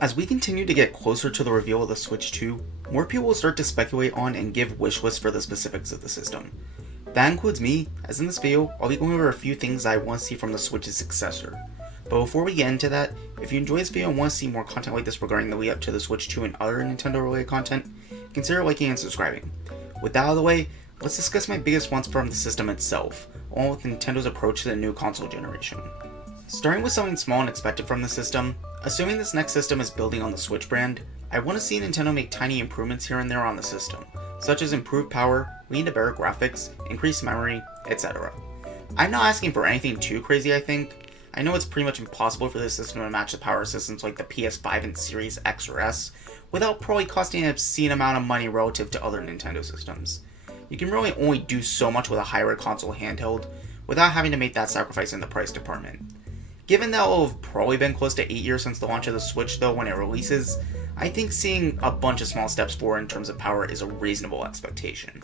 As we continue to get closer to the reveal of the Switch 2, more people will start to speculate on and give wish lists for the specifics of the system. That includes me, as in this video, I'll be going over a few things I want to see from the Switch's successor. But before we get into that, if you enjoy this video and want to see more content like this regarding the lead up to the Switch 2 and other Nintendo related content, consider liking and subscribing. With that out of the way, let's discuss my biggest wants from the system itself, along with Nintendo's approach to the new console generation. Starting with something small and expected from the system, assuming this next system is building on the Switch brand, I want to see Nintendo make tiny improvements here and there on the system, such as improved power, lean to better graphics, increased memory, etc. I'm not asking for anything too crazy, I think. I know it's pretty much impossible for this system to match the power systems like the PS5 and Series X or S, without probably costing an obscene amount of money relative to other Nintendo systems. You can really only do so much with a higher-end console handheld, without having to make that sacrifice in the price department. Given that it will have probably been close to 8 years since the launch of the Switch though when it releases, I think seeing a bunch of small steps forward in terms of power is a reasonable expectation.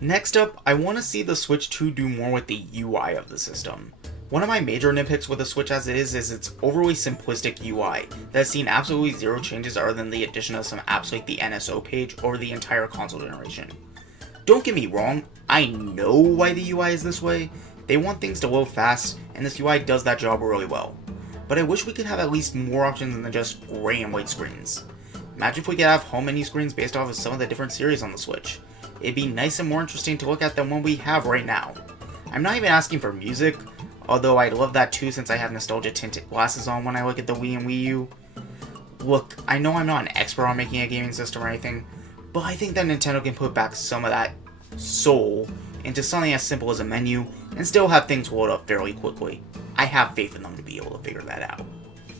Next up, I want to see the Switch 2 do more with the UI of the system. One of my major nitpicks with the Switch as it is its overly simplistic UI that has seen absolutely zero changes other than the addition of some apps like the NSO page over the entire console generation. Don't get me wrong, I know why the UI is this way. They want things to load fast, and this UI does that job really well. But I wish we could have at least more options than just gray and white screens. Imagine if we could have home menu screens based off of some of the different series on the Switch. It'd be nice and more interesting to look at than what we have right now. I'm not even asking for music, although I'd love that too since I have nostalgia tinted glasses on when I look at the Wii and Wii U. Look, I know I'm not an expert on making a gaming system or anything, but I think that Nintendo can put back some of that soul into something as simple as a menu and still have things load up fairly quickly. I have faith in them to be able to figure that out.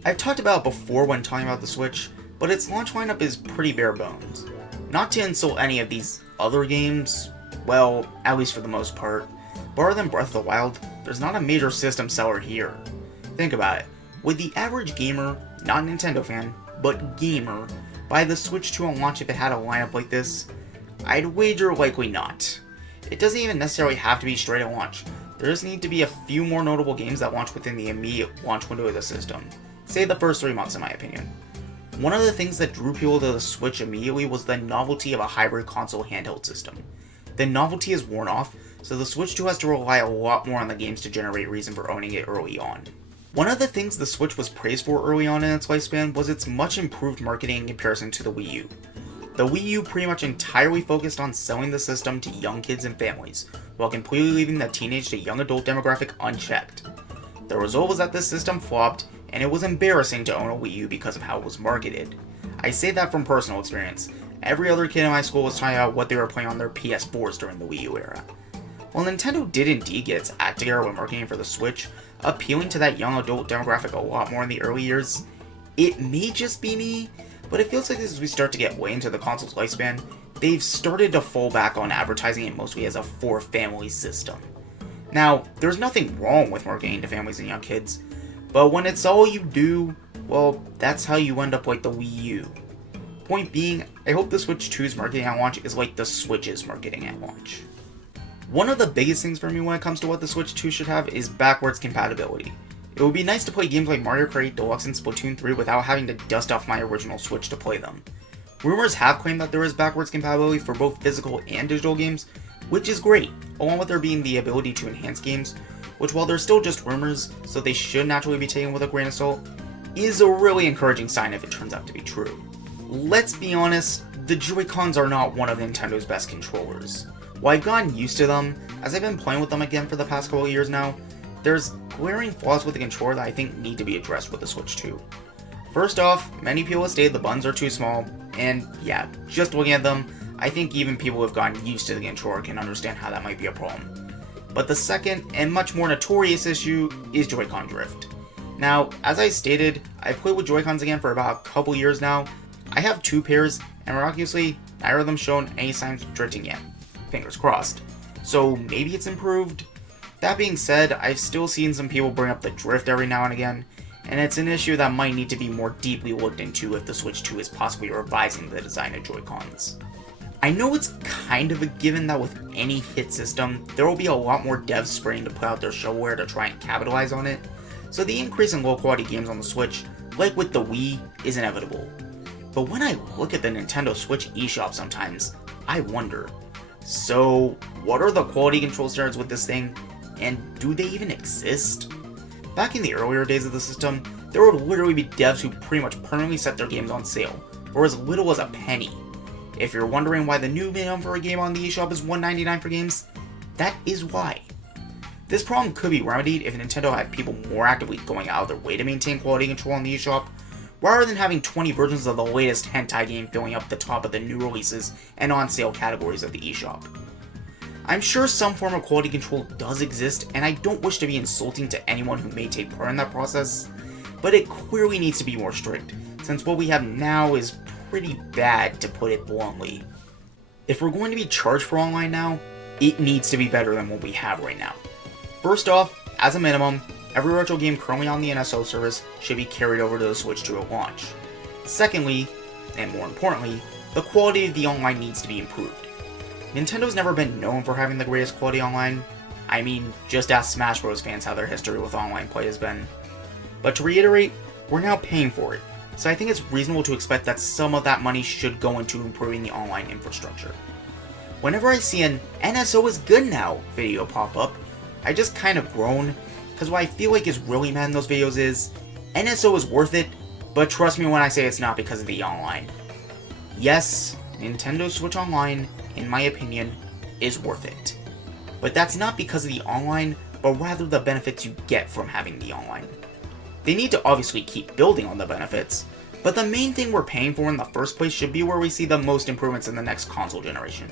I've talked about it before when talking about the Switch, but its launch lineup is pretty bare bones. Not to insult any of these other games, well, at least for the most part, but other than Breath of the Wild, there's not a major system seller here. Think about it, would the average gamer, not Nintendo fan, but gamer, buy the Switch 2 on launch if it had a lineup like this? I'd wager likely not. It doesn't even necessarily have to be straight at launch. There just need to be a few more notable games that launch within the immediate launch window of the system. Say the first 3 months in my opinion. One of the things that drew people to the Switch immediately was the novelty of a hybrid console handheld system. The novelty is worn off, so the Switch 2 has to rely a lot more on the games to generate reason for owning it early on. One of the things the Switch was praised for early on in its lifespan was its much improved marketing in comparison to the Wii U. The Wii U pretty much entirely focused on selling the system to young kids and families, while completely leaving the teenage to young adult demographic unchecked. The result was that this system flopped, and it was embarrassing to own a Wii U because of how it was marketed. I say that from personal experience. Every other kid in my school was talking about what they were playing on their PS4s during the Wii U era. While Nintendo did indeed get its act together when marketing for the Switch, appealing to that young adult demographic a lot more in the early years, it may just be me, but it feels like as we start to get way into the console's lifespan, they've started to fall back on advertising it mostly as a for-family system. Now, there's nothing wrong with marketing to families and young kids, but when it's all you do, well, that's how you end up like the Wii U. Point being, I hope the Switch 2's marketing at launch is like the Switch's marketing at launch. One of the biggest things for me when it comes to what the Switch 2 should have is backwards compatibility. It would be nice to play games like Mario Kart 8 Deluxe and Splatoon 3 without having to dust off my original Switch to play them. Rumors have claimed that there is backwards compatibility for both physical and digital games, which is great, along with there being the ability to enhance games, which while they're still just rumors, so they should naturally be taken with a grain of salt, is a really encouraging sign if it turns out to be true. Let's be honest, the Joy-Cons are not one of Nintendo's best controllers. While I've gotten used to them, as I've been playing with them again for the past couple of years now, there's glaring flaws with the controller that I think need to be addressed with the Switch 2. First off, many people have stated the buttons are too small, and yeah, just looking at them, I think even people who have gotten used to the controller can understand how that might be a problem. But the second, and much more notorious issue, is Joy-Con drift. Now, as I stated, I've played with Joy-Cons again for about a couple years now. I have 2 pairs, and miraculously, neither of them shown any signs of drifting yet. Fingers crossed. So maybe it's improved? That being said, I've still seen some people bring up the drift every now and again, and it's an issue that might need to be more deeply looked into if the Switch 2 is possibly revising the design of Joy-Cons. I know it's kind of a given that with any hit system, there will be a lot more devs spraying to put out their shovelware to try and capitalize on it, so the increase in low quality games on the Switch like with the Wii, is inevitable. But when I look at the Nintendo Switch eShop sometimes, I wonder, so what are the quality control standards with this thing, and do they even exist? Back in the earlier days of the system, there would literally be devs who pretty much permanently set their games on sale, for as little as a penny. If you're wondering why the new minimum for a game on the eShop is $1.99 for games, that is why. This problem could be remedied if Nintendo had people more actively going out of their way to maintain quality control on the eShop, rather than having 20 versions of the latest hentai game filling up the top of the new releases and on-sale categories of the eShop. I'm sure some form of quality control does exist, and I don't wish to be insulting to anyone who may take part in that process, but it clearly needs to be more strict, since what we have now is pretty bad, to put it bluntly. If we're going to be charged for online now, it needs to be better than what we have right now. First off, as a minimum, every retro game currently on the NSO service should be carried over to the Switch 2 at launch. Secondly, and more importantly, the quality of the online needs to be improved. Nintendo's never been known for having the greatest quality online. I mean, just ask Smash Bros. Fans how their history with online play has been. But to reiterate, we're now paying for it, so I think it's reasonable to expect that some of that money should go into improving the online infrastructure. Whenever I see an NSO is good now video pop up, I just kind of groan, because what I feel like is really mad in those videos is, NSO is worth it, but trust me when I say it's not because of the online. Yes, Nintendo Switch Online, in my opinion, is worth it. But that's not because of the online, but rather the benefits you get from having the online. They need to obviously keep building on the benefits, but the main thing we're paying for in the first place should be where we see the most improvements in the next console generation.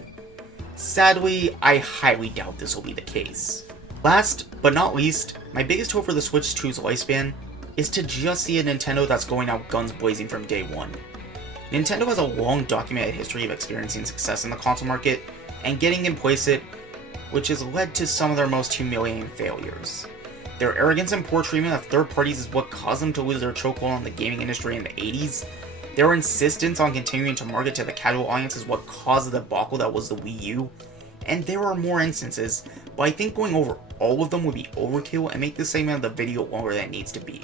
Sadly, I highly doubt this will be the case. Last, but not least, my biggest hope for the Switch 2's lifespan is to just see a Nintendo that's going out guns blazing from day one. Nintendo has a long documented history of experiencing success in the console market and getting complacent, which has led to some of their most humiliating failures. Their arrogance and poor treatment of third parties is what caused them to lose their chokehold on the gaming industry in the 80s. Their insistence on continuing to market to the casual audience is what caused the debacle that was the Wii U. And there are more instances, but I think going over all of them would be overkill and make this segment of the video longer than it needs to be.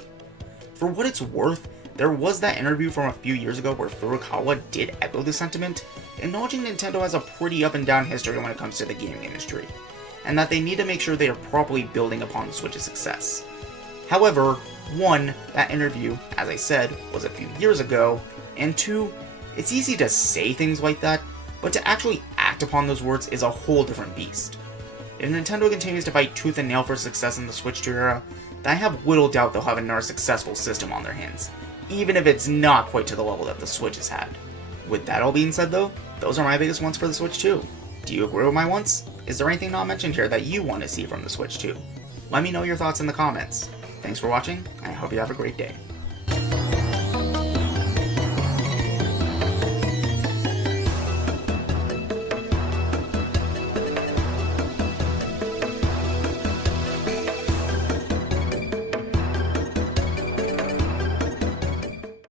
For what it's worth, there was that interview from a few years ago where Furukawa did echo the sentiment, acknowledging Nintendo has a pretty up and down history when it comes to the gaming industry, and that they need to make sure they are properly building upon the Switch's success. However, one, that interview, as I said, was a few years ago, and two, it's easy to say things like that, but to actually act upon those words is a whole different beast. If Nintendo continues to fight tooth and nail for success in the Switch 2 era, then I have little doubt they'll have another successful system on their hands, even if it's not quite to the level that the Switch has had. With that all being said though, those are my biggest wants for the Switch 2. Do you agree with my wants? Is there anything not mentioned here that you want to see from the Switch 2? Let me know your thoughts in the comments. Thanks for watching, and I hope you have a great day.